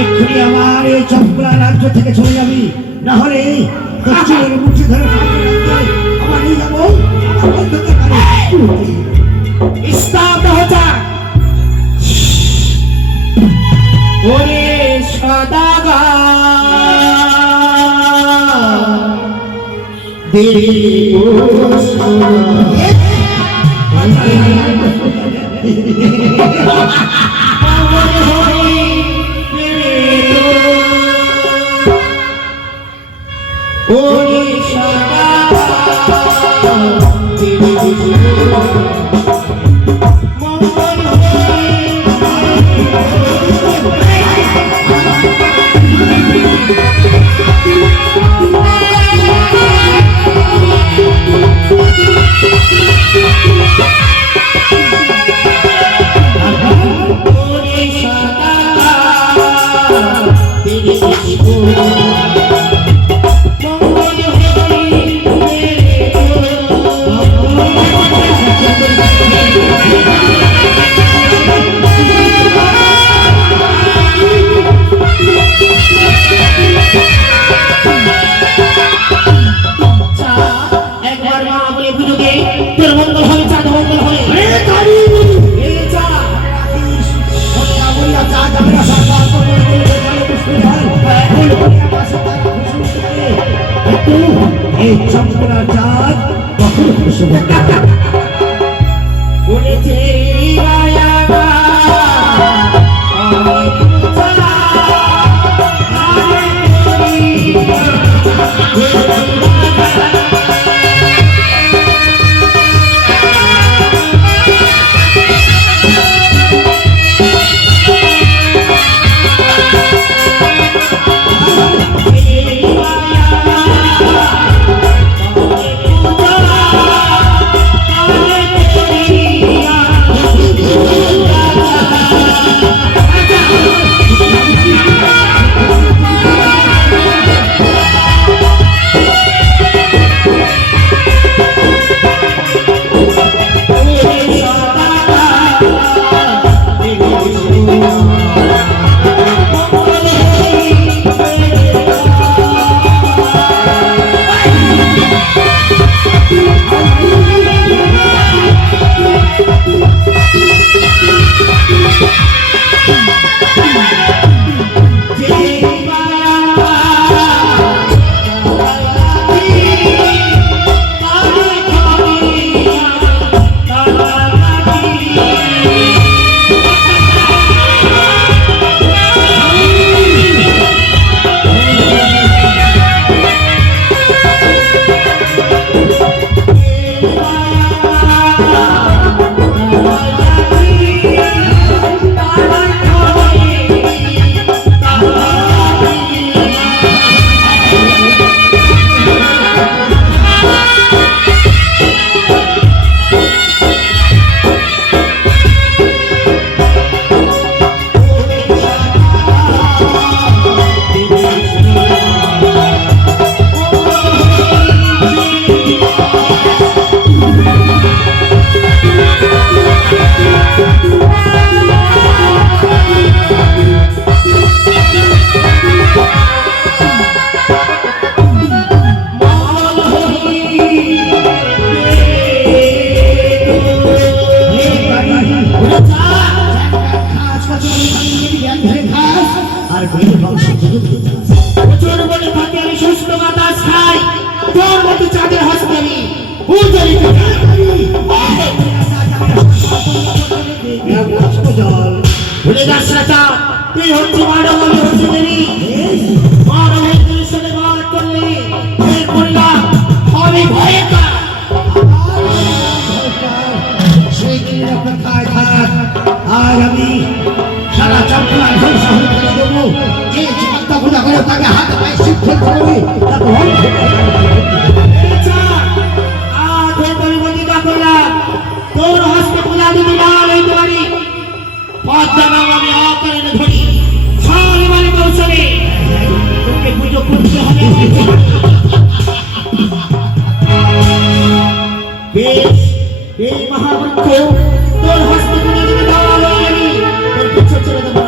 এক্ষুনি আমার এই চম্পলা রাজ্য থেকে চলে যাবি, না হলে দক্ষিণের মুঠি ধরে আমার নিয়ে যাবো স্তব্ধ হয়ে যা। ওরে সদাগর ওরে এই চম্পলা চাঁদ কখনো খুশি হবে না। বলেছে ভুলে যাস না চা, তুই হচ্ছে মানব, আমি হচ্ছে দেবী। মানবের দুই সাথে মার করলে এই পরিবার হবে ভয়ঙ্কর। সেই দিনের অপেক্ষায় থাক। আজ আমি সারা চম্পলা ধ্বংস করে দেবো। যে জীবনটা গুণা করে তাকে হাত পায়ে শিক্ষণ করবি, তাকে তোর হস্তে পূজা দিবি না লইতে পারি। পদ্মাবাবু আমি অকারণে ধরি সর্বাণী কৌশলে তোকে পুজো করতে হবে। বেশ, এই মহাবৃক্ষ তোর হস্তে পূজা দিবি না লইতে পারি, তোর পিছু ছেড়ে দেবো।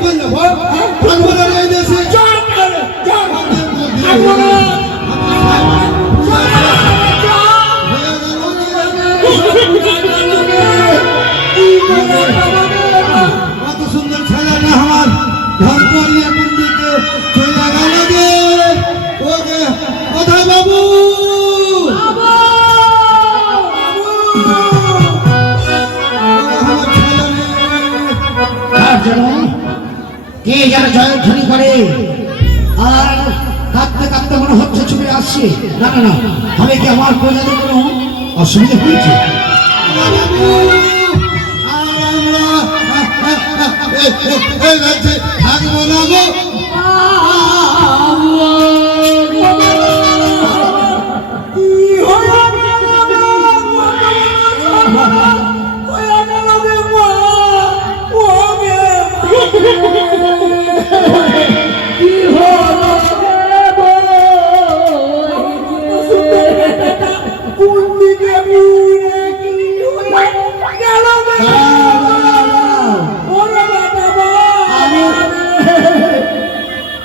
কোন যাবো থাকবো না এই দেশে চল চল থাকবো না কত সুন্দর ছেলেটা আমার ঘর করিয়া কুন্দিতে চলে গেল গে ওকে কোথায় বাবু কে যেন জয়ধ্বনি করে আর কাঁদতে কাঁদতে মনে হচ্ছে ছুটে আসছে। না না না, হবে কি আমার প্রজাদের কোনো অসুবিধা হয়েছে? থাকবো না গো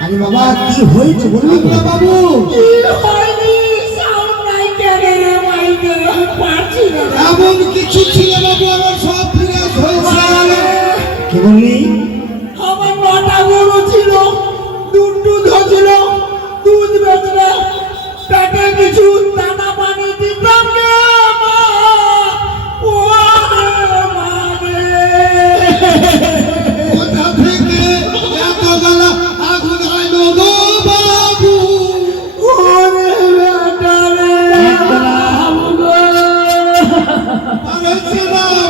আরে বাবা কি হয়েছে বলবি তো? বাবু এমন কিছু ছিল বাবু আমার সব ফিরে হয়েছে কি বললি? আমার মাটা গরু ছিল, দুধ হচ্ছিল, দুধ বেচলে পেটে কিছু দানা পানি দিতাম রে মা, ও রে মা রে। কোথা থেকে এত গলা আগুন আইলো গো বাবু ও রে বেটা রে, বাবু গো।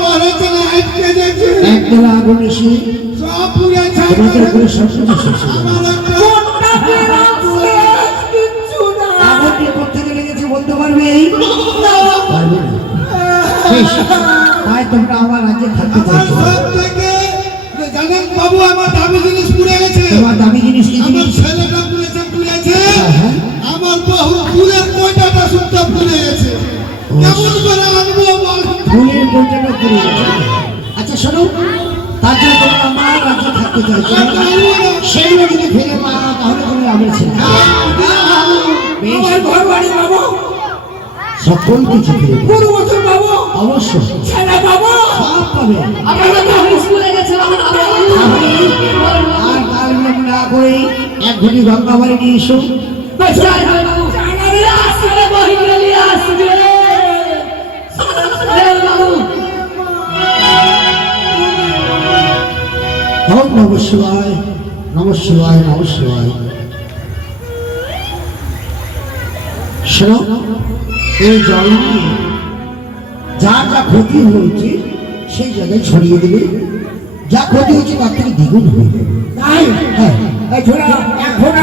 মারেছে না আটকে গেছে একবেলা আগুন এসে সব পুড়ে তোমাদের উপরে সব কিছু শেষ হয়ে গেল। আমার একটা কোনটা পেলাম শেষ কিচ্ছু না। আগুনটি কোথেকে লেগেছে বলতে পারবে? পারবে না। বেশ, তাই তোমরা আমার রাজ্যে থাকতে আমার চাইছো। সব থেকে জানেন বাবু আমার দামি জিনিস পুড়ে গেছে তোমার দামি জিনিস কি আমার জিনিস? ছেলেটা পুড়েছে হ্যাঁ। আমার বহু ফুলের কয়টাটা সুদ্ধা পুড়ে গেছে কেমন করে আনবো বল ফুলের বইটাটা পুড়ে গেছে। আচ্ছা শোনো, তার জন্য তোমরা আমার রাজ্যে থাকতে চাইছো। সেইগুলো যদি ফেলে মা তাহলে তুমি আমার ছেলে। বেশ, আমার ঘর বাড়ি পাবো, সকল কিছু ফিরে পাবে। গরু বছর পাবো, অবশ্যই ছেলে পাবো। সব পাবে। আপনারা তো স্কুলে গেছেন, তাহলে আর কাল বিলম্ব না করে এক ঘটি গঙ্গা বাড়ি নিয়ে এসো। ওম নমঃ শিবায়, নমঃ শিবায়, নমঃ শিবায়। শোনো, এই জল নিয়ে যা যা ক্ষতি হয়েছে সেই জায়গায় ছড়িয়ে দেবে। যা ক্ষতি হয়েছে তার থেকে দ্বিগুণ হয়ে যাবে। তাই হ্যাঁ, এই ছোড়া, এখন